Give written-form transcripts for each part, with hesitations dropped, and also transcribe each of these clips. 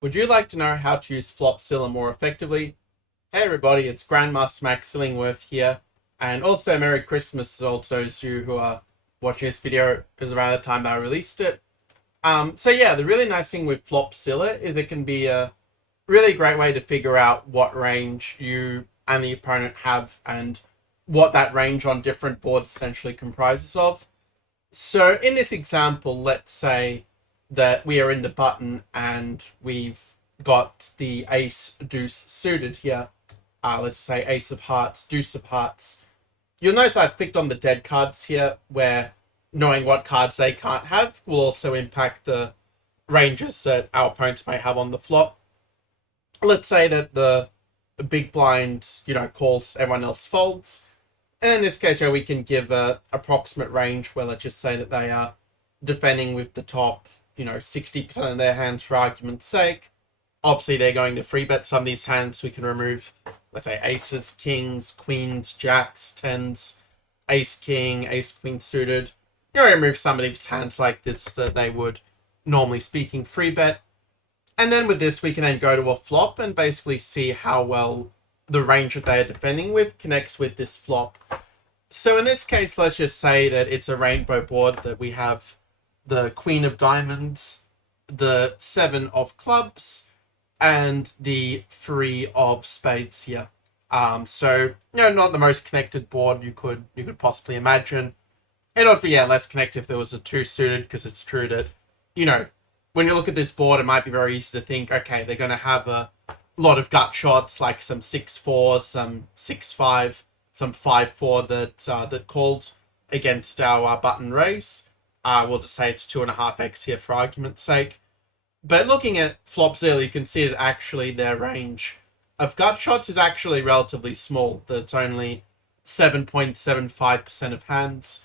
Would you like to know how to use Flopzilla more effectively? Hey everybody, it's Grandmaster Max Illingworth here, and also Merry Christmas to all those of you who are watching this video because around the time I released it. So yeah, the really nice thing with Flopzilla is it can be a really great way to figure out what range you and the opponent have and what that range on different boards essentially comprises of. So in this example, let's say that we are in the button and we've got the ace deuce suited here. Let's say ace of hearts, deuce of hearts. You'll notice I've clicked on the dead cards here, where knowing what cards they can't have will also impact the ranges that our opponents may have on the flop. Let's say that the big blind, calls, everyone else folds. And in this case, we can give a approximate range where let's just say that they are defending with the top, 60% of their hands for argument's sake. Obviously, they're going to free bet some of these hands. We can remove, let's say, aces, kings, queens, jacks, tens, ace, king, ace, queen suited. Remove some of these hands like this that they would, normally speaking, free bet. And then with this, we can then go to a flop and basically see how well the range that they are defending with connects with this flop. So in this case, let's just say that it's a rainbow board, that we have the queen of diamonds, the seven of clubs, and the three of spades here. So not the most connected board you could possibly imagine. It would be less connected if there was a two suited, because it's true that when you look at this board, it might be very easy to think, okay, they're going to have a lot of gut shots, like some 6-4, some 6-5, some 5-4 that called against our button raise. We'll just say it's 2.5x here for argument's sake. But looking at Flopzilla, you can see that actually their range of gut shots is actually relatively small. That it's only 7.75% of hands.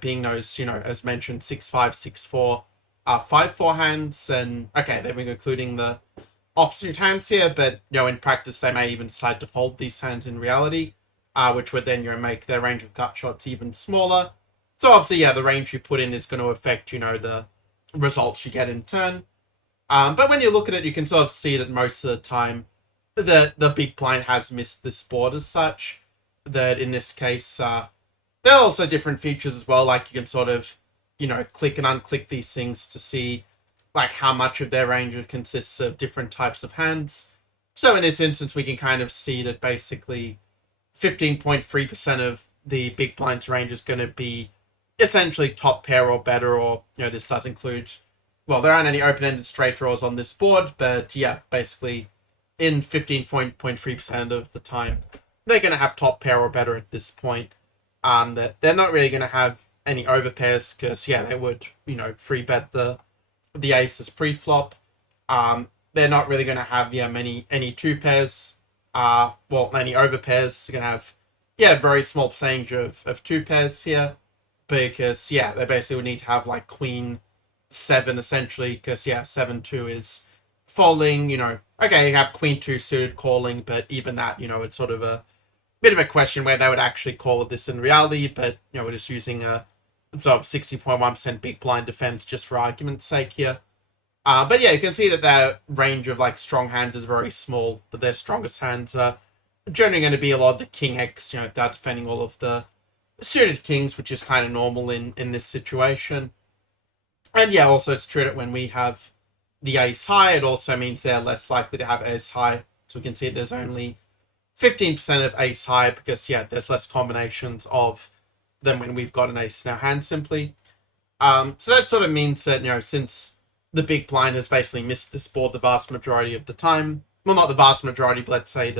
Being those, as mentioned, 6-5, 6-4, 5-4 hands, and okay, they've been including the offsuit hands here, but in practice they may even decide to fold these hands in reality, which would then make their range of gut shots even smaller. So obviously, the range you put in is going to affect, the results you get in turn. But when you look at it, you can sort of see that most of the time the big blind has missed this board as such. That in this case, there are also different features as well, like you can sort of, click and unclick these things to see like how much of their range consists of different types of hands. So in this instance, we can kind of see that basically 15.3% of the big blind's range is going to be essentially top pair or better, or this does include, well, there aren't any open-ended straight draws on this board, but basically in 15.3% of the time they're going to have top pair or better at this point. That they're not really going to have any overpairs, because they would free bet the aces pre-flop. They're not really going to have any two pairs, any overpairs. They're going to have very small percentage of two pairs here, because they basically would need to have like queen 7 essentially, because 7-2 is folding. Okay, you have queen 2 suited calling, but even that, it's sort of a bit of a question where they would actually call this in reality, but we're just using a sort of 60.1% big blind defense just for argument's sake here. But you can see that their range of like strong hands is very small, but their strongest hands are generally going to be a lot of the king X, they're defending all of the suited kings, which is kind of normal in this situation. And also it's true that when we have the ace high, it also means they're less likely to have ace high. So we can see there's only 15% of ace high, because there's less combinations of them when we've got an ace in our hand simply. So that sort of means that, since the big blind has basically missed this board the vast majority of the time, well, not the vast majority, but let's say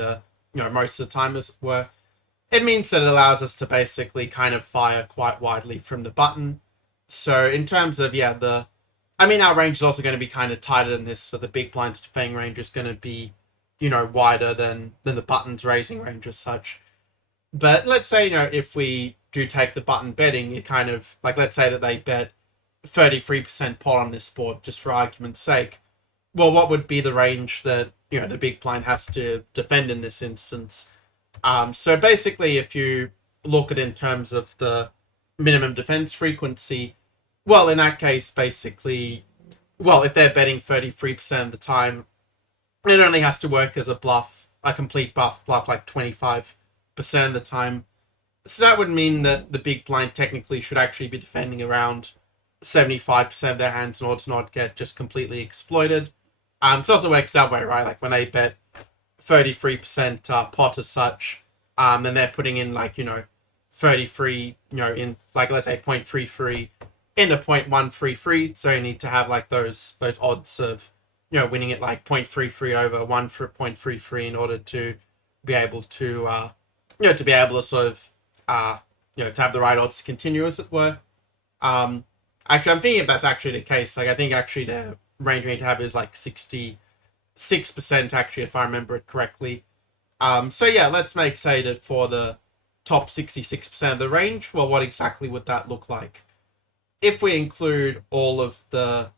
most of the time, as it were, it means that it allows us to basically kind of fire quite widely from the button. So in terms of, our range is also going to be kind of tighter than this, so the big blind's defending range is going to be, wider than the button's raising range as such. But let's say, if we do take the button betting, it kind of, like, let's say that they bet 33% pot on this board, just for argument's sake. Well, what would be the range that, the big blind has to defend in this instance? So basically, if you look at it in terms of the minimum defense frequency, well, in that case, basically, well, if they're betting 33% of the time, it only has to work as a bluff, a complete bluff like 25% of the time. So that would mean that the big blind technically should actually be defending around 75% of their hands in order to not get just completely exploited. So it also works that way, right? Like when they bet 33% pot as such, then they're putting in 33, in like let's say 0.33 into 0.133. So you need to have like those odds of winning it like 0.33 over 1 for 0.33 in order to be able to to be able to sort of to have the right odds to continue, as it were. Um, Actually, I'm thinking if that's actually the case. Like, I think actually the range we need to have is like 66%, actually, if I remember it correctly. So yeah, let's make say that for the top 66% of the range, well, what exactly would that look like? If we include all of the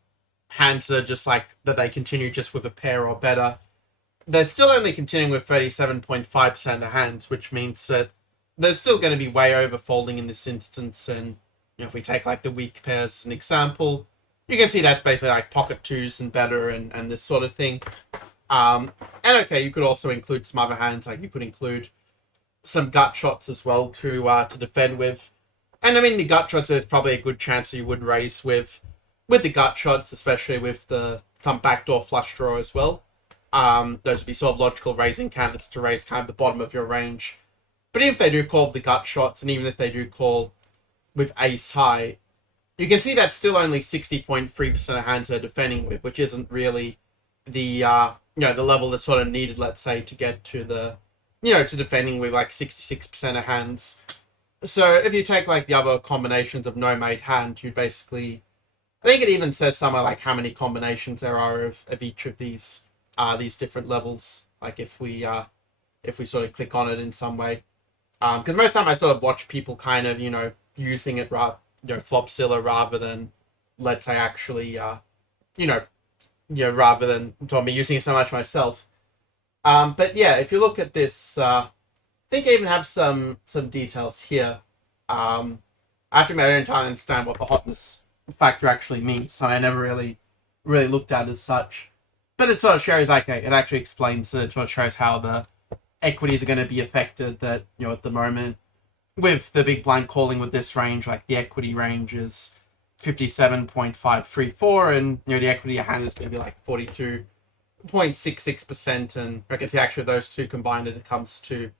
hands that are just like that they continue just with a pair or better, they're still only continuing with 37.5% of hands, which means that they're still going to be way over folding in this instance. And if we take like the weak pairs as an example, you can see that's basically like pocket twos and better and this sort of thing. And okay, you could also include some other hands, like you could include some gut shots as well to defend with. And I mean, the gut shots, there's probably a good chance that you would raise with the gut shots, especially with some backdoor flush draw as well. Those would be sort of logical raising candidates to raise kind of the bottom of your range. But even if they do call the gut shots, and even if they do call with ace high, you can see that's still only 60.3% of hands they're defending with, which isn't really the the level that's sort of needed, let's say, to get to the to defending with like 66% of hands. So if you take like the other combinations of no mate hand, you basically, I think it even says somewhere like how many combinations there are of each of these different levels. Like if we sort of click on it in some way, because most of the time I sort of watch people kind of using it Flopzilla rather than, let's say, actually rather than me using it so much myself. But yeah, if you look at this, I think I even have some details here. I have to admit I don't entirely understand what the hotness factor actually means, so I never really looked at it as such. But it sort of shows, like, it actually explains it, sort of shows how the equities are going to be affected. That at the moment, with the big blind calling with this range, like the equity range is 57.534, and the equity hand is going to be like 42.66%, and I can see actually those two combined, it comes to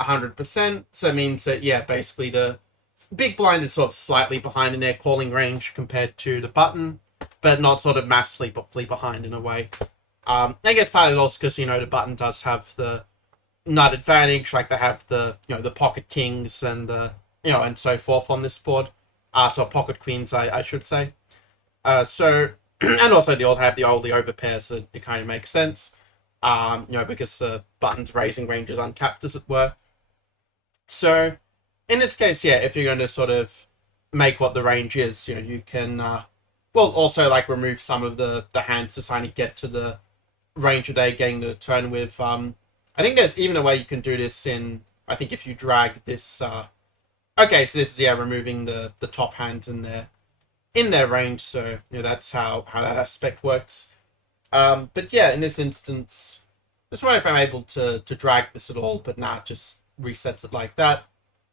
100%. So it means that basically the big blind is sort of slightly behind in their calling range compared to the button, but not sort of massively behind in a way. I guess part of it also because the button does have the nut advantage, like they have the the pocket kings and the and so forth on this board. So pocket queens, I should say. So and also they all have the overpairs, so it kind of makes sense. Because the button's raising range is uncapped, as it were. So in this case, if you're going to sort of make what the range is, you can also like remove some of the hands to kind of get to the range that they're getting the turn with. I think there's even a way you can do this in, I think if you drag this okay, so this is removing the top hands in their range, so that's how that aspect works. But yeah, in this instance, just wondering if I'm able to drag this at all, but it just resets it like that.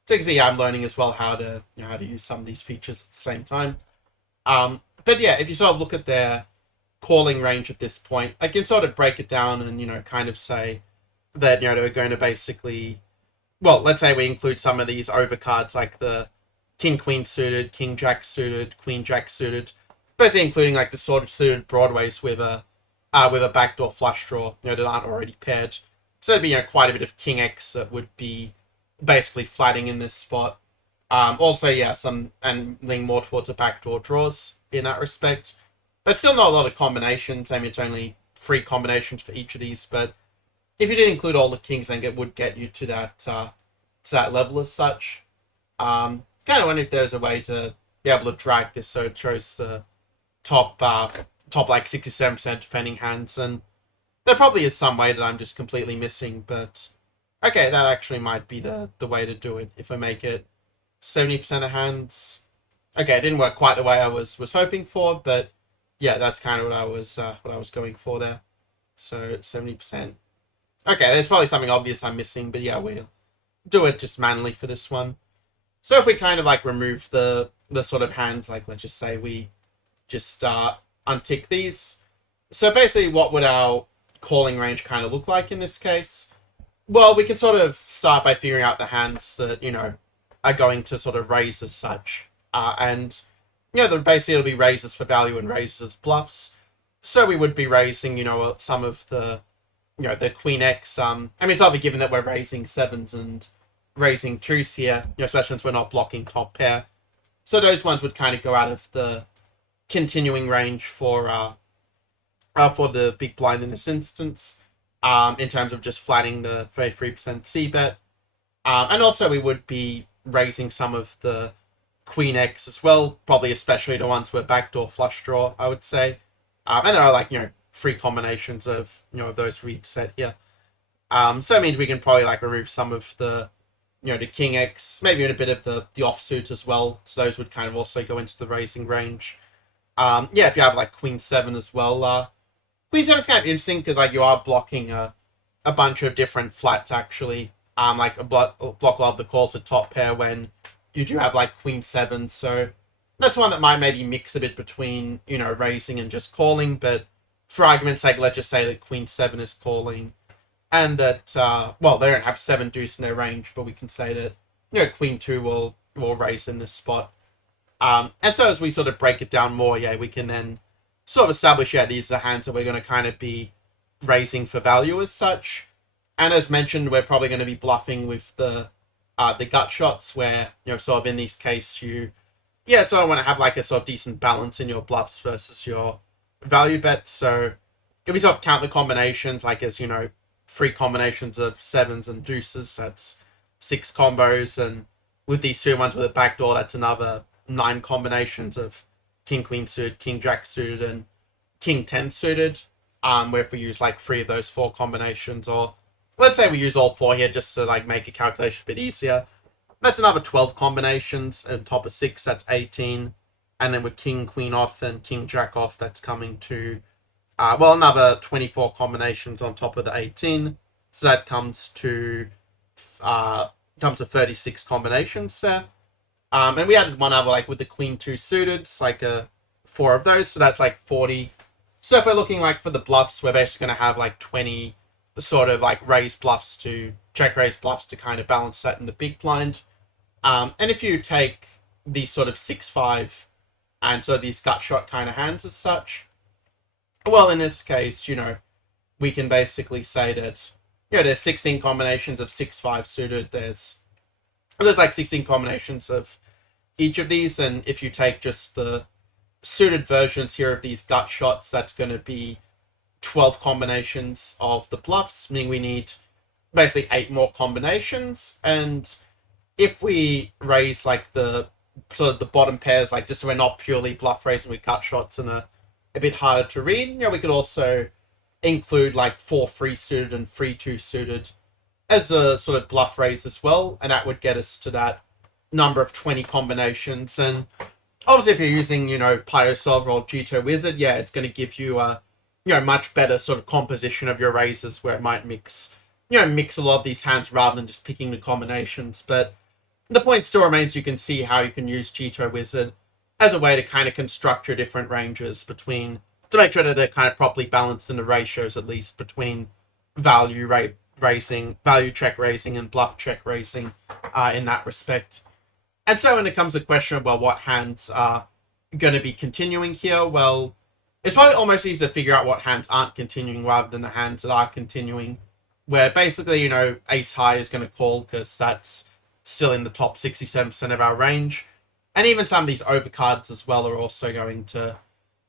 So you can see I'm learning as well how to how to use some of these features at the same time. But yeah, if you sort of look at their calling range at this point, I can sort of break it down and kind of say that they're going to basically, well, let's say we include some of these overcards like the King Queen suited, King Jack suited, Queen Jack suited, basically including like the sort of suited broadways with a backdoor flush draw that aren't already paired. So it'd be quite a bit of King X that would be basically flatting in this spot. Also, some and leaning more towards a backdoor draws in that respect, but still not a lot of combinations. I mean, it's only 3 combinations for each of these, but if you did include all the kings, I think it would get you to that level as such. Kind of wonder if there's a way to be able to drag this so it shows the top like 67% defending hands, and there probably is some way that I'm just completely missing, but okay, that actually might be the way to do it. If I make it 70% of hands, okay, it didn't work quite the way I was hoping for, but Yeah, that's kind of what I was going for there. So 70%. Okay, there's probably something obvious I'm missing, but yeah, we'll do it just manually for this one. So if we kind of like remove the sort of hands, like let's just say we just untick these. So basically, what would our calling range kind of look like in this case? Well, we can sort of start by figuring out the hands that, are going to sort of raise as such. And, basically it'll be raises for value and raises as bluffs. So we would be raising, some of the Queen X. I mean, it's obviously given that we're raising sevens and raising twos here, especially since we're not blocking top pair. So those ones would kind of go out of the continuing range for the big blind in this instance, in terms of just flattening the 33% C bet. And also we would be raising some of the Queen X as well, probably especially the ones with backdoor flush draw, I would say. And there are like, free combinations of, of those for each set here. So it means we can probably like remove some of the, the King X, maybe in a bit of the offsuit as well. So those would kind of also go into the raising range. If you have like Queen 7 as well, Queen 7 is kind of interesting because like you are blocking a bunch of different flats actually. Like block a lot of the calls for top pair when you do have like Queen 7. So that's one that might maybe mix a bit between, raising and just calling. But for argument's sake, let's just say that Queen 7 is calling and that, they don't have 7 deuce in their range, but we can say that, Queen 2 will raise in this spot. And so as we sort of break it down more, we can then sort of establish, these are the hands that we're going to kind of be raising for value as such. And as mentioned, we're probably going to be bluffing with the gut shots where, sort of in this case, you sort of want to have like a sort of decent balance in your bluffs versus your value bets. So if we sort of count the combinations, like as, free combinations of sevens and deuces, that's 6 combos. And with these two ones with a backdoor, that's another 9 combinations of King Queen suited, King Jack suited, and King 10 suited. Where if we use like 3 of those 4 combinations, or let's say we use all 4 here just to like make a calculation a bit easier, that's another 12 combinations. On top of 6, that's 18. And then with King Queen off and King Jack off, that's coming to another 24 combinations on top of the 18. So that comes to 36 combinations there. And we added one other, like with the Queen 2 suited, it's like 4 of those, so that's like 40. So if we're looking like for the bluffs, we're basically going to have like 20 sort of like raised bluffs to check raised bluffs to kind of balance that in the big blind. And if you take these sort of 6-5 and sort of these gut shot kind of hands as such, well, in this case, we can basically say that, there's 16 combinations of 6-5 suited. There's like 16 combinations of each of these. And if you take just the suited versions here of these gut shots, that's going to be 12 combinations of the bluffs, meaning we need basically 8 more combinations. And if we raise like the sort of the bottom pairs, like just so we're not purely bluff raising with gut shots and a bit harder to read, we could also include like 4 free suited and 3-2 suited as a sort of bluff raise as well, and that would get us to that number of 20 combinations. And obviously if you're using, Pyro Solver or Jito Wizard, it's going to give you a, much better sort of composition of your raises where it might mix a lot of these hands rather than just picking the combinations. But the point still remains, you can see how you can use Jito Wizard as a way to kind of construct your different ranges to make sure that they're kind of properly balanced in the ratios, at least between value check raising and bluff check raising in that respect. And so when it comes to the question about what hands are going to be continuing here, well, it's probably almost easy to figure out what hands aren't continuing rather than the hands that are continuing, where basically, ace high is going to call because that's still in the top 67% of our range. And even some of these overcards as well are also going to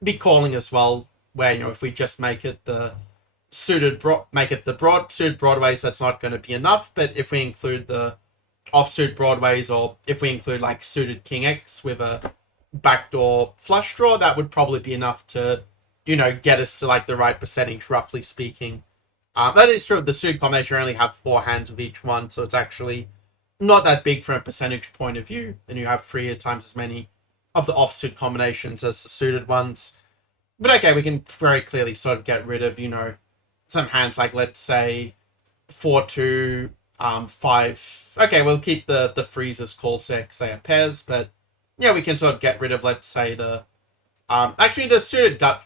be calling as well, where, if we just make it the suited suited broadways, that's not going to be enough. But if we include the offsuit broadways, or if we include like suited King X with a backdoor flush draw, that would probably be enough to, get us to like the right percentage, roughly speaking. That is true. The suited combination only have 4 hands of each one, so it's actually not that big from a percentage point of view. And you have 3 times as many of the offsuit combinations as the suited ones. But okay, we can very clearly sort of get rid of, some hands like, let's say, 4-2, 5. Okay, we'll keep the freezers calls there because they are pairs, but yeah, we can sort of get rid of, let's say, actually the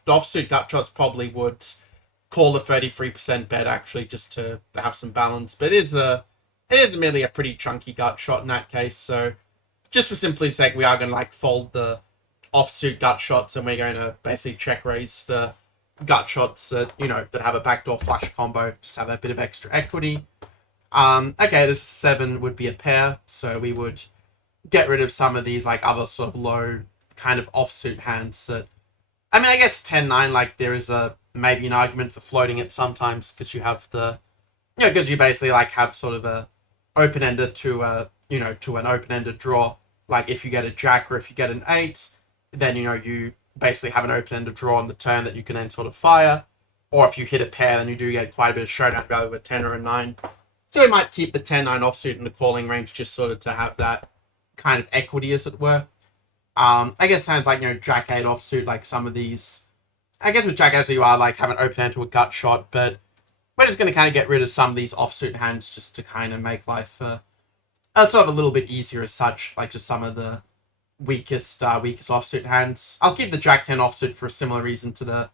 offsuit gut shots probably would call the 33% bet actually just to have some balance, but it is merely a pretty chunky gut shot in that case, so just for simplicity's sake, we are going to like fold the offsuit gut shots, and we're going to basically check raise the gut shots that that have a backdoor flush combo, just have that bit of extra equity. Okay, this 7 would be a pair, so we would get rid of some of these like other sort of low kind of offsuit hands that, I mean, I guess 10-9, like there is maybe an argument for floating it sometimes because you have because you basically like have sort of a open-ended to to an open-ended draw. Like if you get a jack or if you get an 8, then you basically have an open-ended draw on the turn that you can then sort of fire. Or if you hit a pair, then you do get quite a bit of showdown value with 10 or a 9. So we might keep the 10-9 offsuit in the calling range just sort of to have that kind of equity, as it were. I guess sounds like, Jack 8 offsuit, like some of these. I guess with Jack 8, you are like have an open end to a gut shot, but we're just going to kind of get rid of some of these offsuit hands just to kind of make life sort of a little bit easier as such, like just some of the weakest offsuit hands. I'll keep the Jack 10 offsuit for a similar reason to the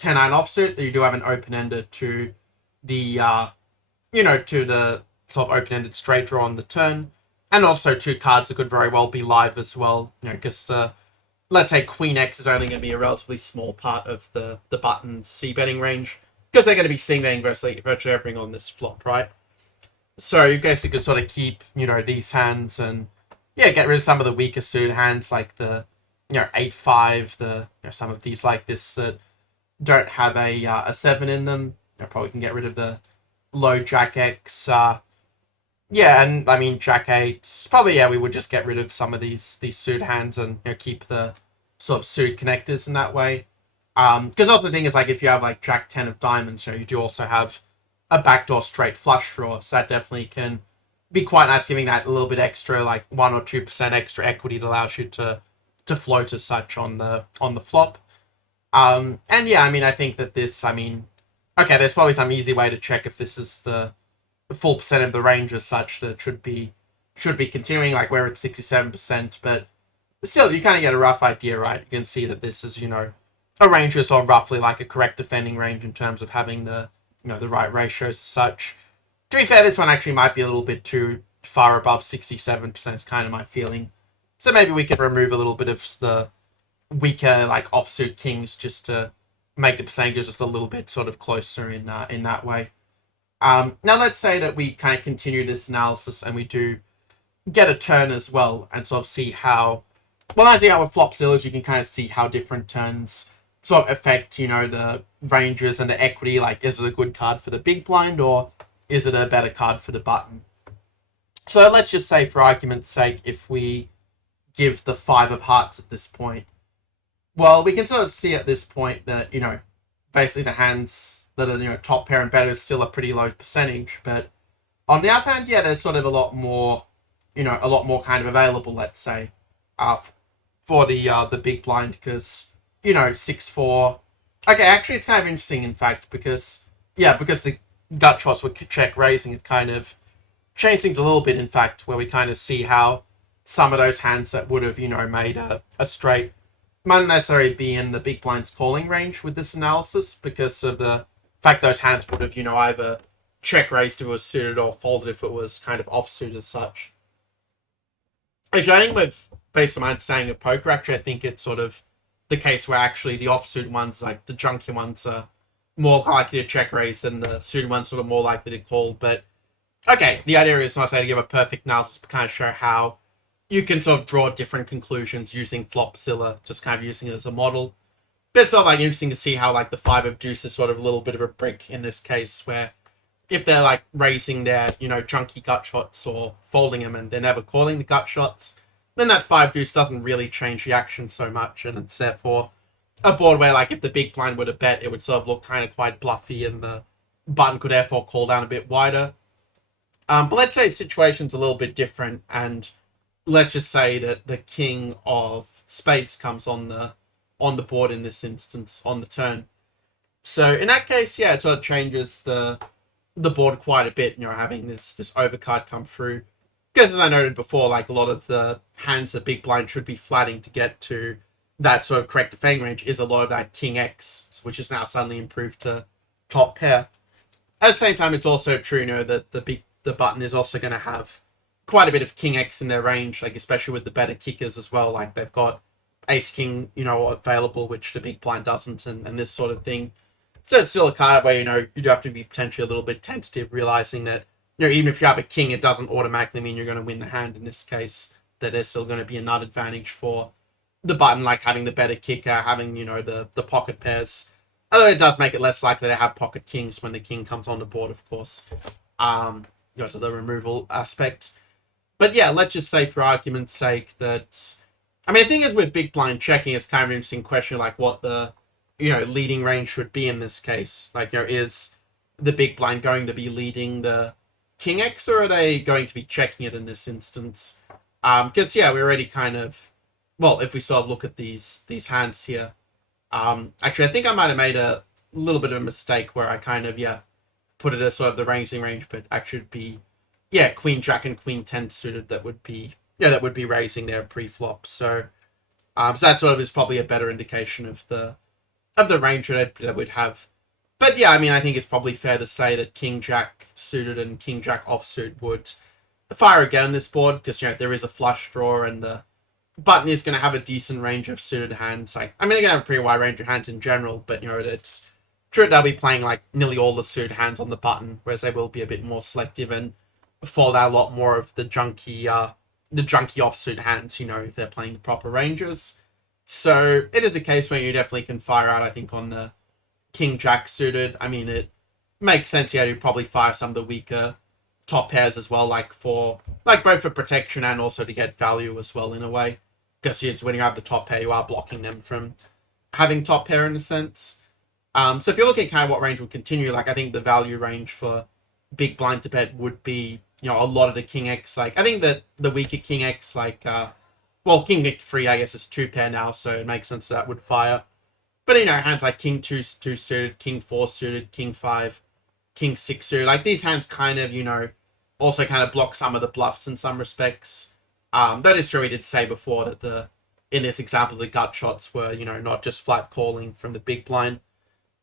10-9 offsuit, that you do have an open-ender to the, to the sort of open-ended straight draw on the turn. And also 2 cards that could very well be live as well, because let's say Queen X is only going to be a relatively small part of the button's c-betting range, because they're going to be c-betting virtually everything on this flop, right? So you guys could sort of keep, these hands and, get rid of some of the weaker suited hands, like the, 8-5, some of these like this that don't have a 7 in them. Probably can get rid of the low Jack X, and I mean Jack 8. Probably we would just get rid of some of these suited hands and keep the sort of suited connectors in that way. Because also the thing is, like, if you have like Jack 10 of diamonds, you do also have a backdoor straight flush draw, so that definitely can be quite nice, giving that a little bit extra, like 1 or 2% extra equity that allows you to float as such on the flop. And I mean, I think that this, I mean, okay, there's probably some easy way to check if this is the full percent of the range as such that should be continuing, like we're at 67%, but still, you kind of get a rough idea, right? You can see that this is, a range that's sort of roughly like a correct defending range in terms of having the, the right ratios as such. To be fair, this one actually might be a little bit too far above 67%, is kind of my feeling. So maybe we can remove a little bit of the weaker, like, offsuit kings just to make the percentages just a little bit sort of closer in that way. Now let's say that we kind of continue this analysis and we do get a turn as well and sort of see how, well, I see how with Flopzillas you can kind of see how different turns sort of affect, the ranges and the equity. Like, is it a good card for the big blind or is it a better card for the button? So let's just say, for argument's sake, if we give the 5 of hearts at this point, well, we can sort of see at this point that, basically the hands that are, top pair and better is still a pretty low percentage. But on the other hand, there's sort of a lot more kind of available, let's say, for the big blind, because, 6-4. Okay, actually, it's kind of interesting, in fact, because the gut shots would check raising, it kind of changed things a little bit, in fact, where we kind of see how some of those hands that would have, made a straight might not necessarily be in the big blind's calling range with this analysis, because of the fact those hands would have, either check raised if it was suited or folded if it was kind of offsuit as such. Actually, I think based on my understanding of poker, actually, I think it's sort of the case where actually the offsuit ones, like the junky ones, are more likely to check raise than the suited ones sort of more likely to call. But okay, the idea is not to give a perfect analysis, but kind of show how you can sort of draw different conclusions using Flopzilla, just kind of using it as a model. But it's sort of like interesting to see how like the 5 of deuce is sort of a little bit of a brick in this case, where if they're like raising their, chunky gut shots or folding them and they're never calling the gut shots, then that 5 deuce doesn't really change the action so much, and it's therefore a board where, like, if the big blind were to bet, it would sort of look kind of quite bluffy and the button could therefore call down a bit wider. But let's say the situation's a little bit different, and let's just say that the king of spades comes on the on the board in this instance on the turn. So in that case, yeah, it sort of changes the board quite a bit, having this overcard come through. Because as I noted before, like a lot of the hands that big blind should be flatting to get to that sort of correct defending range is a lot of that King X, which is now suddenly improved to top pair. At the same time, it's also true, that the button is also going to have quite a bit of King X in their range, like especially with the better kickers as well. Like they've got Ace King, available, which the big blind doesn't, and this sort of thing. So it's still a card where, you do have to be potentially a little bit tentative, realizing that, even if you have a king, it doesn't automatically mean you're going to win the hand in this case, that there's still going to be a nut advantage for the button, like having the better kicker, having, the pocket pairs. Although it does make it less likely to have pocket kings when the king comes on the board, of course. Because of the removal aspect. But yeah, let's just say for argument's sake that... I mean, the thing is with big blind checking, it's kind of an interesting question, like what the, leading range should be in this case. Like, is the big blind going to be leading the King X, or are they going to be checking it in this instance? Because, yeah, we already kind of... Well, if we sort of look at these hands here... actually, I think I might have made a little bit of a mistake where I kind of, put it as sort of the raising range, but actually it'd be, Queen Jack and Queen 10 suited that would be raising their pre-flop. So that sort of is probably a better indication of the range that we'd have. But yeah, I mean, I think it's probably fair to say that King Jack suited and King Jack offsuit would fire again on this board, because, there is a flush draw and the button is going to have a decent range of suited hands. Like, I mean, they're going to have a pretty wide range of hands in general, but, it's true they'll be playing, like, nearly all the suited hands on the button, whereas they will be a bit more selective and fold out a lot more of the junky offsuit hands, if they're playing the proper ranges. So it is a case where you definitely can fire out, I think, on the King Jack suited. I mean, it makes sense, to probably fire some of the weaker top pairs as well, like both for protection and also to get value as well in a way. Because when you have the top pair, you are blocking them from having top pair in a sense. So if you're looking at kind of what range would continue, like I think the value range for big blind to bet would be, a lot of the King X. Like I think that the weaker King X, like King X 3, I guess is 2 pair now, so it makes sense that would fire. But hands like King 2 suited, King 4 suited, King 5, King 6 suited, like these hands kind of, also kind of block some of the bluffs in some respects. That is true, we did say before that in this example, the gut shots were, not just flat calling from the big blind.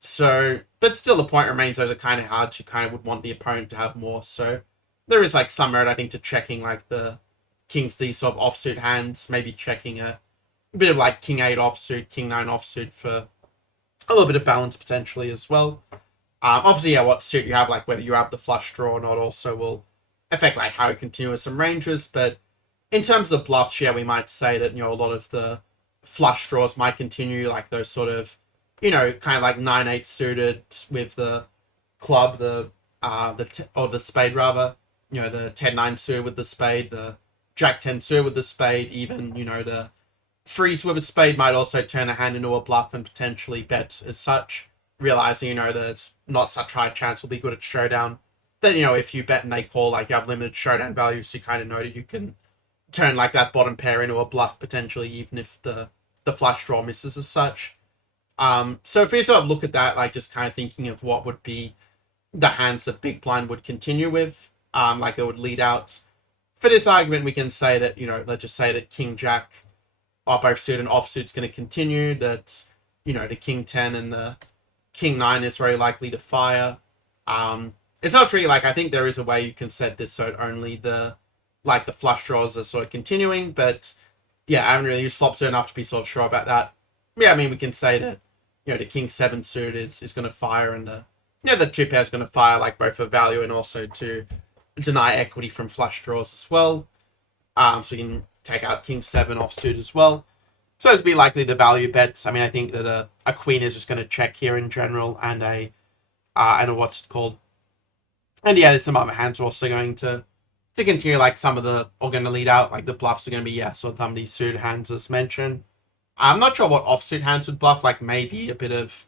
So, but still the point remains those are kind of hard. You kind of would want the opponent to have more. So there is like some merit, I think, to checking like the Kings, these sort of offsuit hands, maybe checking a bit of like King 8 offsuit, King 9 offsuit for a little bit of balance potentially as well. Obviously, what suit you have, like whether you have the flush draw or not, also will affect like how you continue with some ranges. But in terms of bluffs, we might say that, a lot of the flush draws might continue, like those sort of, kind of like 9-8 suited with the club, or the spade rather, the 10-9 suited with the spade, the Jack 10 suited with the spade, even, the freeze with a spade might also turn a hand into a bluff and potentially bet as such, realizing, that it's not such high chance will be good at showdown. Then, if you bet and they call, like you have limited showdown value, so you kind of know that you can turn like that bottom pair into a bluff potentially, even if the flush draw misses as such. So if we sort of look at that, like just kind of thinking of what would be the hands that big blind would continue with, like it would lead out. For this argument, we can say that, let's just say that King Jack are both suited and offsuit's going to continue, that, the King 10 and the King 9 is very likely to fire. It's not really like, I think there is a way you can set this so only the flush draws are sort of continuing, but yeah, I haven't really used Flopzilla enough to be sort of sure about that. Yeah, I mean, we can say that, the King 7 suit is going to fire, and the 2 pair is going to fire, like both for value and also to deny equity from flush draws as well. So you can take out King 7 offsuit as well. So those would be likely the value bets. I mean, I think that a queen is just going to check here in general, and a what's it called? And yeah, there's some other hands are also going to continue, like some of the are going to lead out, like the bluffs are going to be, so some of these suited hands as mentioned. I'm not sure what offsuit hands would bluff, like maybe a bit of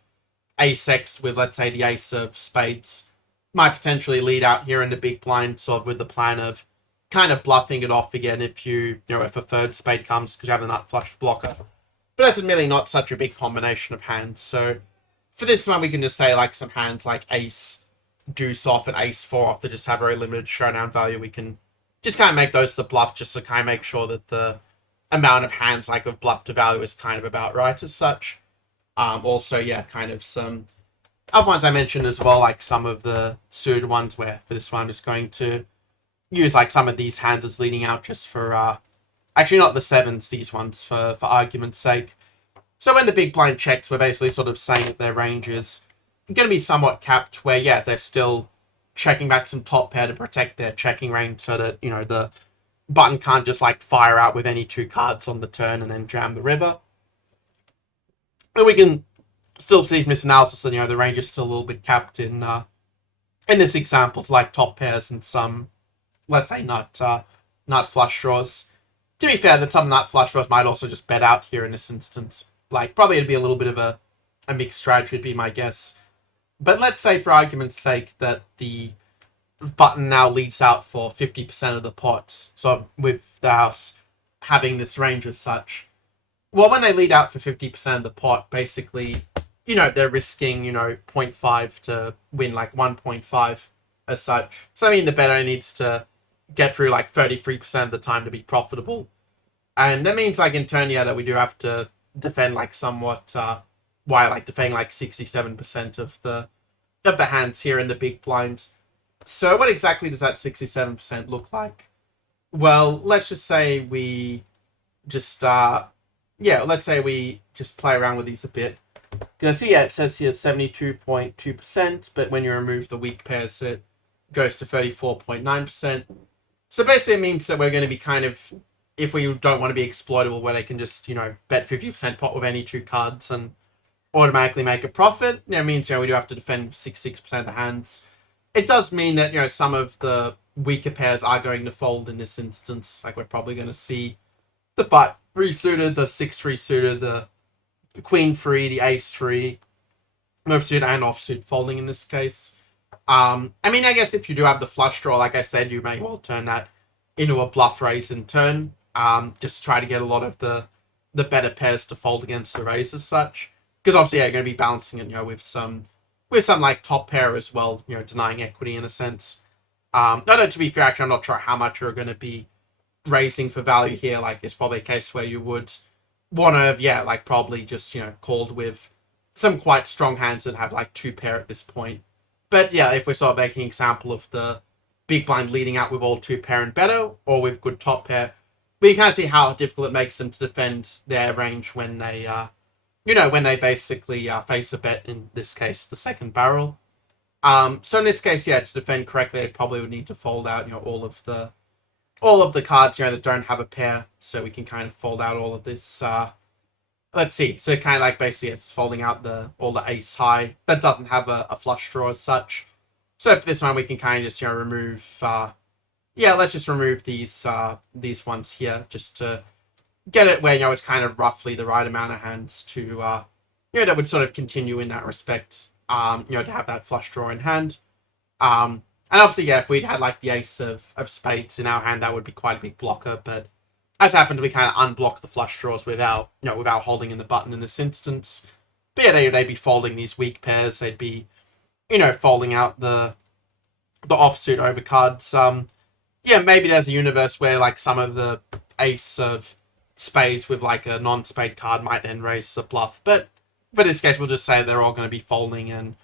ace X with, let's say, the ace of spades might potentially lead out here in the big blind, sort of with the plan of kind of bluffing it off again if if a third spade comes because you have a nut flush blocker. But but that's admittedly not such a big combination of hands. So for this one, we can just say like some hands like ace, deuce off, and ace four off that just have very limited showdown value. We can just kind of make those the bluff, just to kind of make sure that the amount of hands like of bluff to value is kind of about right as such. Also, yeah, kind of some other ones I mentioned as well, like some of the suited ones where for this one I'm just going to use like some of these hands as leading out just for, actually not the sevens, these ones for argument's sake. So when the big blind checks, we're basically sort of saying that their range is going to be somewhat capped where, yeah, they're still checking back some top pair to protect their checking range so that, the button can't just like fire out with any two cards on the turn and then jam the river. And we can still see misanalysis and, the range is still a little bit capped in this example for like top pairs and some, let's say, nut flush draws. To be fair, that some nut flush draws might also just bet out here in this instance. Like, probably it'd be a little bit of a mixed strategy would be my guess. But let's say, for argument's sake, that the button now leads out for 50% of the pot. So with the house having this range as such. Well, when they lead out for 50% of the pot, basically, they're risking, 0.5 to win like 1.5 as such. So, I mean, the bettor needs to get through like 33% of the time to be profitable. And that means, like, in turn, yeah, that we do have to defend like somewhat, defending like 67% of the hands here in the big blind. So what exactly does that 67% look like? Well, let's just say we just, let's say we just play around with these a bit. Because see, yeah, it says here 72.2%, but when you remove the weak pairs, it goes to 34.9%. So basically it means that we're going to be kind of, if we don't want to be exploitable, where they can just, bet 50% pot with any two cards and automatically make a profit. It means, we do have to defend 66% of the hands. It does mean that, some of the weaker pairs are going to fold in this instance. Like, we're probably going to see the 5-3 suited, the 6-3 suited, the queen-3, the ace-3, oversuit and offsuit folding in this case. I mean, I guess if you do have the flush draw, like I said, you may well turn that into a bluff raise in turn. Just to try to get a lot of the better pairs to fold against the raise as such. Because obviously, yeah, you're going to be balancing it, with some like top pair as well, denying equity in a sense. No, to be fair, actually, I'm not sure how much you're going to be raising for value here. Like, it's probably a case where you would want to, like probably just, called with some quite strong hands that have like two pair at this point. But yeah, if we're sort of making an example of the big blind leading out with all two pair and better, or with good top pair, we can see how difficult it makes them to defend their range when they, when they basically face a bet, in this case, the second barrel. So in this case, yeah, to defend correctly, they probably would need to fold out, all of the cards, that don't have a pair, so we can kind of fold out all of this. Let's see. So kind of like basically it's folding out all the ace high that doesn't have a flush draw as such. So for this one, we can kind of just remove. Let's just remove these ones here just to get it where it's kind of roughly the right amount of hands to that would sort of continue in that respect. To have that flush draw in hand. And obviously, yeah, if we'd had like the ace of spades in our hand, that would be quite a big blocker. But as happened, we kind of unblock the flush draws without holding in the button in this instance. But yeah, they'd be folding these weak pairs. They'd be, folding out the offsuit overcards. Maybe there's a universe where like some of the ace of spades with like a non-spade card might then raise a bluff. But for this case, we'll just say they're all going to be folding, and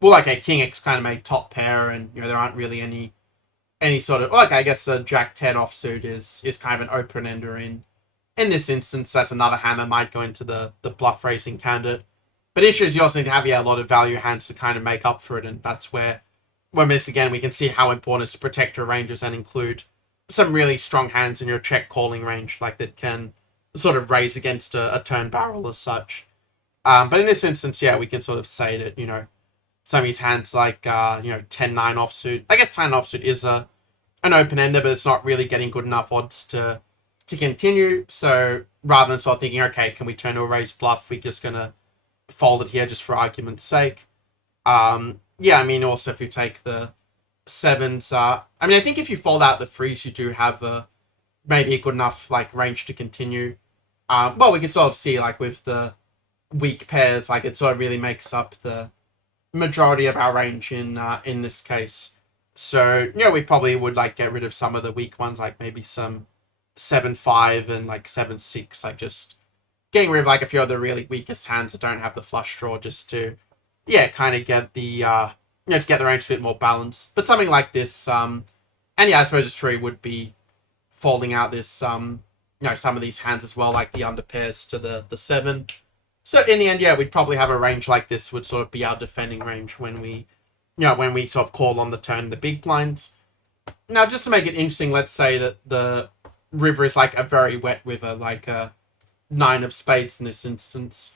like a king x kind of made top pair, and there aren't really any sort of I guess a jack 10 offsuit is kind of an open ender in this instance. That's another hand that might go into the bluff raising candidate. But the issue is you also need to have a lot of value hands to kind of make up for it, and that's where when this again we can see how important it is to protect your ranges and include some really strong hands in your check calling range, like that can sort of raise against a turn barrel as such. But in this instance, yeah, we can sort of say that, some of these hands like, 10-9 offsuit. I guess 10 offsuit is an open-ender, but it's not really getting good enough odds to continue. So rather than sort of thinking, okay, can we turn to a raised bluff, we're just going to fold it here just for argument's sake. I mean, also if you take the sevens, I think if you fold out the threes, you do have maybe a good enough like range to continue. Well, we can sort of see like with the weak pairs, like it sort of really makes up the majority of our range in this case. So we probably would like get rid of some of the weak ones, like maybe some 7-5 and like 7-6, like just getting rid of like a few of the really weakest hands that don't have the flush draw, just to kind of get the to get the range a bit more balanced. But something like this, and yeah, I suppose it's true would be folding out this some of these hands as well, like the under pairs to the 7. So in the end, yeah, we'd probably have a range like this would sort of be our defending range when we when we sort of call on the turn the big blinds. Now, just to make it interesting, let's say that the river is like a very wet river, like a 9 of spades in this instance.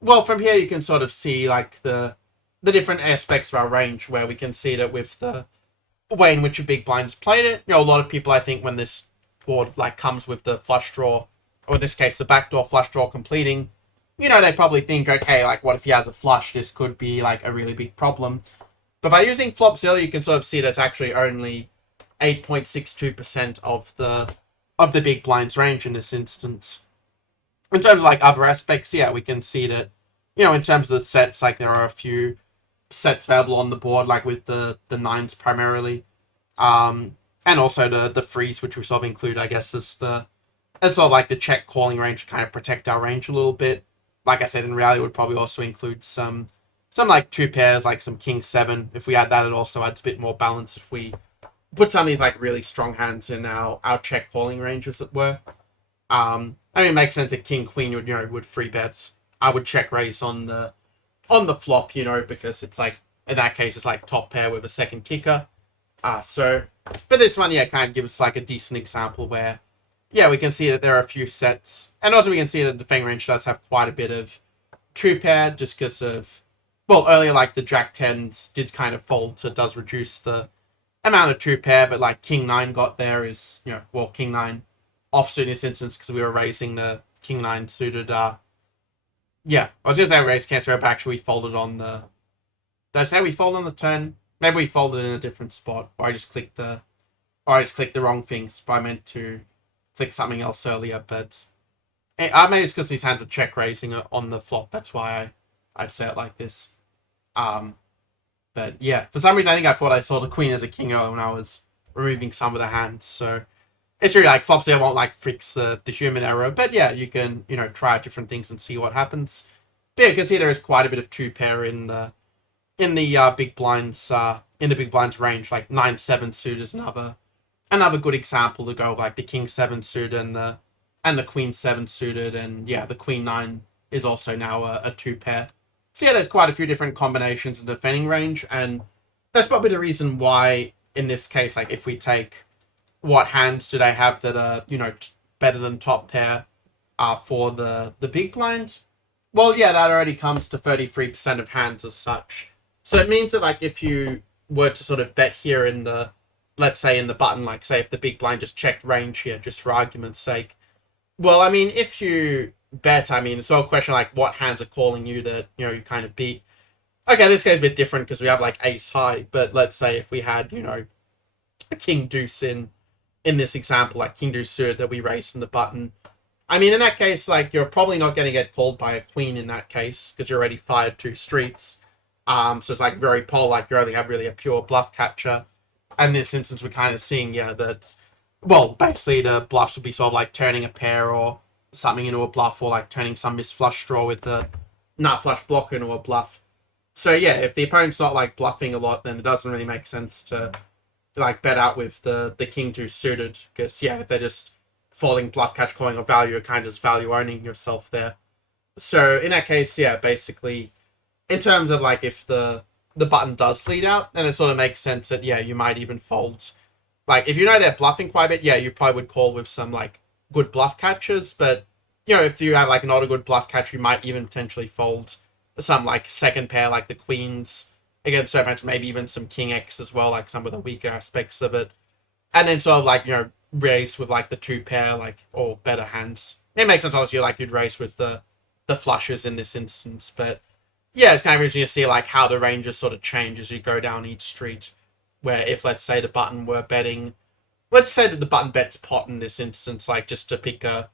Well, from here you can sort of see like the different aspects of our range, where we can see that with the way in which a big blind's played it, a lot of people, I think, when this board like comes with the flush draw, or in this case the backdoor flush draw completing, they probably think, okay, like what if he has a flush? This could be like a really big problem. But by using Flopzilla, you can sort of see that it's actually only 8.62% of the big blind's range in this instance. In terms of like other aspects, yeah, we can see that, in terms of the sets, like there are a few sets available on the board, like with the 9s primarily. And also the freeze, which we sort of include, I guess, as sort of like the check calling range to kind of protect our range a little bit. Like I said, in reality, it would probably also include some like 2 pairs, like some king 7. If we add that, it also adds a bit more balance if we put some of these like really strong hands in our check calling range, as it were. I mean, it makes sense that king queen would free bet. I would check raise on the flop, because it's like, in that case, it's like top pair with a second kicker. But this one, kind of gives us like a decent example where, we can see that there are a few sets, and also we can see that the defending range does have quite a bit of 2 pair, just because of, well, earlier like the jack 10s did kind of fold, so it does reduce the amount of 2 pair, but like king 9 got there is, king 9 offsuit in this instance because we were raising the king 9 suited. I was gonna say raise cancer, but actually we folded on the. Did I say we folded on the turn? Maybe we folded in a different spot, or I just clicked the wrong things. But I meant to click something else earlier. But maybe it's because these hands were check raising on the flop. That's why I'd say it like this. But yeah, for some reason I think I thought I saw the queen as a king earlier when I was removing some of the hands. So it's really like Flopzilla won't like fix the human error, but yeah, you can try different things and see what happens. But yeah, you can see there is quite a bit of 2 pair in the big blinds range. Like 9-7 suit is another good example to go, like the king 7 suited and the queen 7 suited, and yeah, the queen 9 is also now a 2 pair. So yeah, there's quite a few different combinations in the defending range, and that's probably the reason why in this case, like if we take what hands do they have that are better than top pair for the big blind, well, yeah, that already comes to 33% of hands as such. So it means that like if you were to sort of bet here in the, let's say in the button, like say if the big blind just checked range here, just for argument's sake, well, I mean, if you bet, I mean, it's all a question like what hands are calling you that you kind of beat. Okay, this game's a bit different because we have like ace high, but let's say if we had a king deuce in this example, like king deuce suited that we raised in the button, I mean, in that case, like you're probably not going to get called by a queen in that case because you already fired 2 streets. So it's like very polar, like you only have really a pure bluff catcher. And in this instance, we're kind of seeing, that, well, basically the bluffs would be sort of like turning a pair or something into a bluff, or like turning some missed flush draw with the nut flush blocker into a bluff. So yeah, if the opponent's not like bluffing a lot, then it doesn't really make sense to like bet out with the king 2 suited, because yeah, if they're just folding bluff catch calling or value, you're kind of just value owning yourself there. So in that case, yeah, basically in terms of like if the button does lead out, then it sort of makes sense that yeah, you might even fold. Like if they're bluffing quite a bit, yeah, you probably would call with some like good bluff catchers, but if you have like not a good bluff catcher, you might even potentially fold some like second pair, like the queens against so much, maybe even some king X as well, like some of the weaker aspects of it, and then sort of like raise with like the 2 pair, like, or better hands. It makes sense obviously like you'd raise with the flushes in this instance, but yeah, it's kind of interesting to see like how the ranges sort of change as you go down each street, where if let's say the button were betting, let's say that the button bets pot in this instance, like just to pick a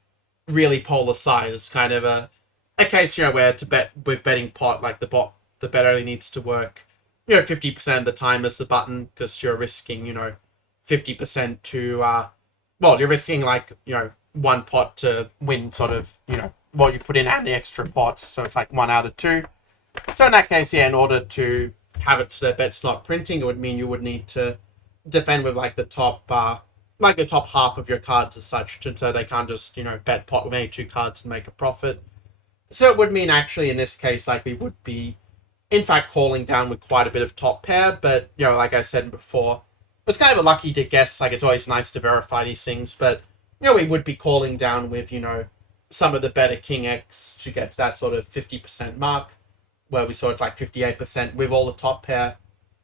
really polar sides. It's kind of a case, where to bet with betting pot, like the bet only needs to work, 50% of the time as the button, because you're risking, 50% to, well, you're risking like, one pot to win sort of, what you put in and the extra pot. So it's like 1 out of 2. So in that case, yeah, in order to have it so that bet's not printing, it would mean you would need to defend with like the top half of your cards as such, so they can't just, bet pot with any 2 cards and make a profit. So it would mean actually in this case, like we would be in fact calling down with quite a bit of top pair, but like I said before, it's kind of a lucky to guess. Like it's always nice to verify these things, but we would be calling down with some of the better king X to get to that sort of 50% mark, where we saw it's like 58% with all the top pair,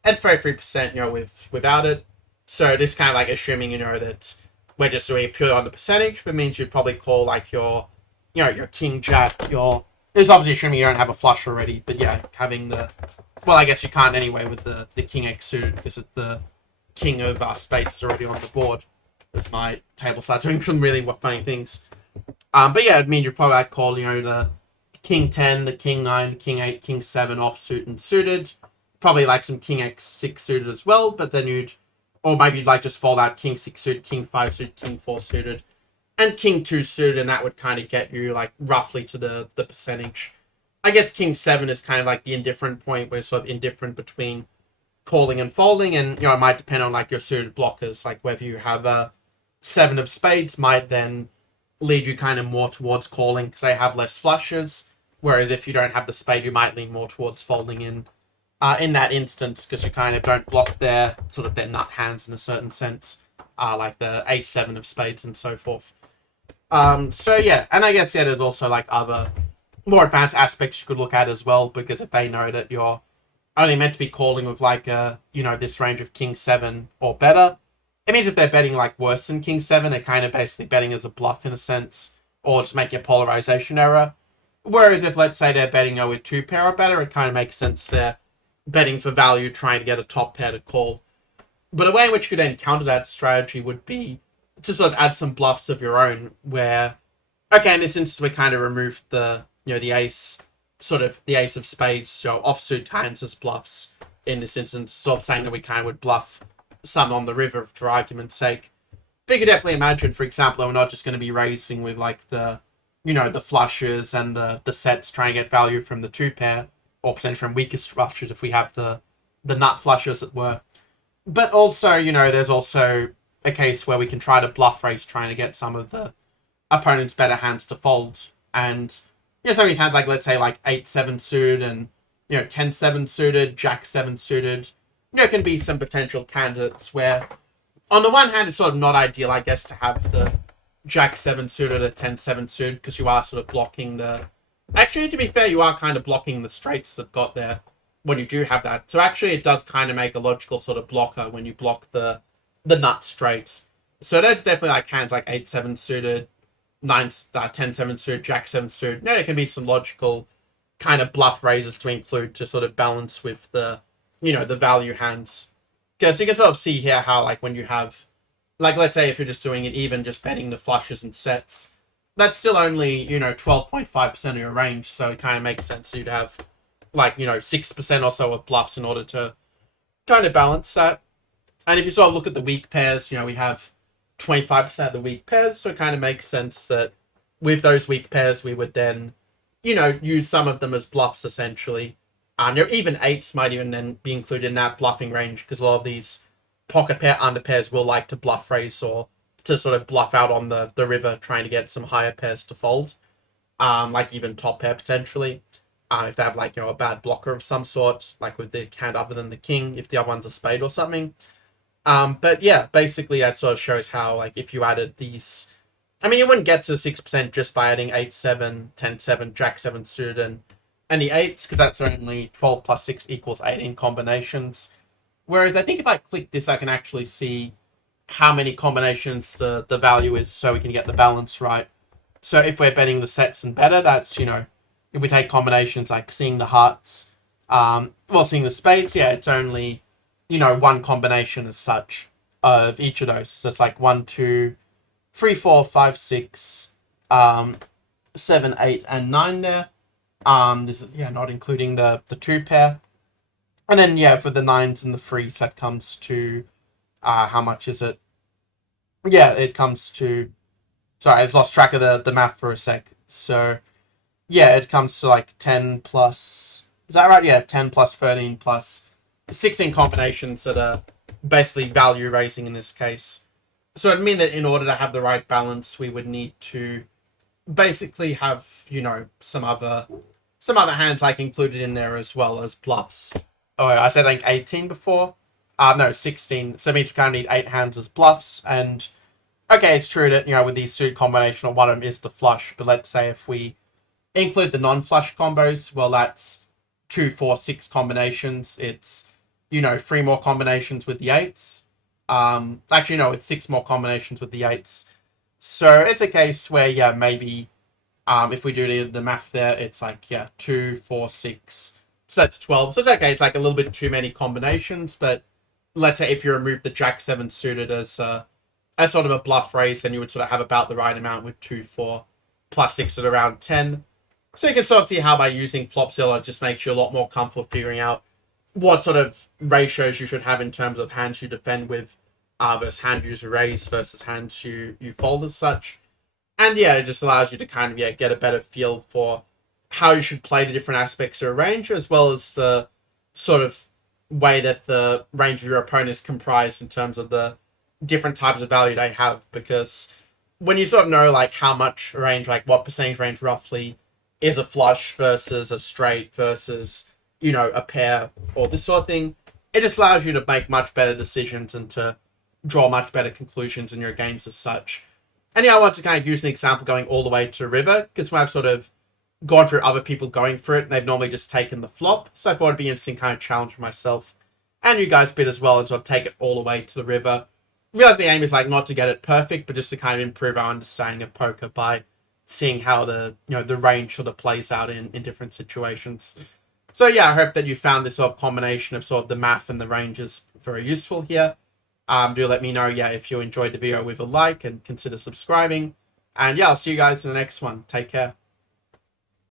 and 33% without it. So this kind of like assuming that we're just doing it purely on the percentage, but means you'd probably call like your king jack, it's obviously assuming you don't have a flush already, but yeah, having well, I guess you can't anyway with the king X suited, because the king of spades is already on the board, as my table starts doing some really funny things. But yeah, it'd mean you'd probably like call, the king 10, the king 9, king 8, king 7 offsuit and suited. Probably like some king X6 suited as well, but then or maybe you'd like just fold out king 6 suited, king 5 suited, king 4 suited, and king 2 suited, and that would kind of get you like roughly to the percentage. I guess king 7 is kind of like the indifferent point, where it's sort of indifferent between calling and folding, and it might depend on like your suited blockers, like whether you have a 7 of spades might then lead you kind of more towards calling because they have less flushes, whereas if you don't have the spade, you might lean more towards folding in that instance, because you kind of don't block their nut hands in a certain sense, like the a7 of spades and so forth. So yeah, and I guess there's also like other more advanced aspects you could look at as well, because if they know that you're only meant to be calling with like this range of king 7 or better, it means if they're betting like worse than king 7, they're kind of basically betting as a bluff in a sense, or just make a polarization error. Whereas if, let's say, they're betting with 2 pair or better, it kind of makes sense they're betting for value, trying to get a top pair to call. But a way in which you could then counter that strategy would be to sort of add some bluffs of your own, where, okay, in this instance, we kind of removed the ace, the ace of spades, offsuit hands as bluffs in this instance, sort of saying that we kind of would bluff some on the river for argument's sake. But you could definitely imagine, for example, we're not just going to be raising with like the flushes and the sets, trying to get value from the 2 pair, or potentially from weakest flushes if we have the nut flushes, as it were. But also, there's also a case where we can try to bluff raise, trying to get some of the opponent's better hands to fold. And some of these hands, like let's say like 8-7 suited and 10-7 suited, Jack-7 suited, can be some potential candidates where, on the one hand, it's sort of not ideal, I guess, to have the Jack-7 suited or 10-7 suited, because you are sort of blocking the... Actually, to be fair, you are kind of blocking the straights that got there when you do have that. So actually, it does kind of make a logical sort of blocker when you block the nut straights. So there's definitely like hands like 8-7 suited, 10-7 suited, Jack-7 suited. There can be some logical kind of bluff raises to include to sort of balance with the the value hands. Because you can sort of see here how, like, when you have, like, let's say if you're just doing it even, just betting the flushes and sets, that's still only, 12.5% of your range, so it kind of makes sense you'd have, like, 6% or so of bluffs in order to kind of balance that. And if you sort of look at the weak pairs, we have 25% of the weak pairs, so it kind of makes sense that with those weak pairs, we would then, use some of them as bluffs, essentially. Even 8s might even then be included in that bluffing range, because a lot of these pocket pair under pairs will like to bluff raise or to sort of bluff out on the river, trying to get some higher pairs to fold. Like even top pair potentially. If they have like, a bad blocker of some sort, like with the hand other than the king, if the other one's a spade or something. But yeah, basically that sort of shows how, like, if you added these, I mean, you wouldn't get to 6% just by adding 8-7, 10-7, Jack-7 suited and the 8s, because that's only 12 plus 6 equals 18 combinations. Whereas I think if I click this, I can actually see how many combinations the value is, so we can get the balance right. So if we're betting the sets and better, that's, if we take combinations like seeing the hearts, seeing the spades, yeah, it's only, one combination as such of each of those. So it's like 1, 2, 3, 4, 5, 6, um, 7, 8, and 9 there. This is not including the 2 pair. And then for the 9s and the 3s, that comes to how much is it? Yeah, it comes to, sorry, I just lost track of the math for a sec. So it comes to like 10 plus, is that right? Yeah, 10 plus 13 plus 16 combinations that are basically value raising in this case. So it'd mean that in order to have the right balance, we would need to basically have, some other hands like included in there as well as bluffs. Oh, I said like 18 before. No, 16. So it means we kind of need 8 hands as bluffs. And okay, it's true that, with these suited combination, one of them is the flush. But let's say if we include the non-flush combos, well, that's 2, 4, 6 combinations. It's, 3 more combinations with the 8s. Actually, no, it's 6 more combinations with the 8s. So it's a case where, maybe if we do the math there, it's like, 2, 4, 6. So that's 12. So it's okay. It's like a little bit too many combinations. But let's say if you remove the Jack 7 suited as sort of a bluff raise, then you would sort of have about the right amount with 2, 4, plus 6 at around 10. So you can sort of see how by using Flopzilla just makes you a lot more comfortable figuring out what sort of ratios you should have in terms of hands you defend with versus hand you raise versus hands you fold as such. And it just allows you to kind of get a better feel for how you should play the different aspects of a range, as well as the sort of way that the range of your opponent is comprised in terms of the different types of value they have. Because when you sort of know like how much range, like what percentage range roughly is a flush versus a straight versus, a pair or this sort of thing, it just allows you to make much better decisions and to draw much better conclusions in your games as such. And I want to kind of use an example going all the way to river, because when I've sort of gone through other people going for it, and they've normally just taken the flop, so I thought it'd be an interesting kind of challenge for myself and you guys bit as well, and sort of take it all the way to the river. Realize the aim is like not to get it perfect, but just to kind of improve our understanding of poker by seeing how the range sort of plays out in different situations. So I hope that you found this sort of combination of sort of the math and the ranges very useful here. Do let me know if you enjoyed the video with a like and consider subscribing. And I'll see you guys in the next one. Take care.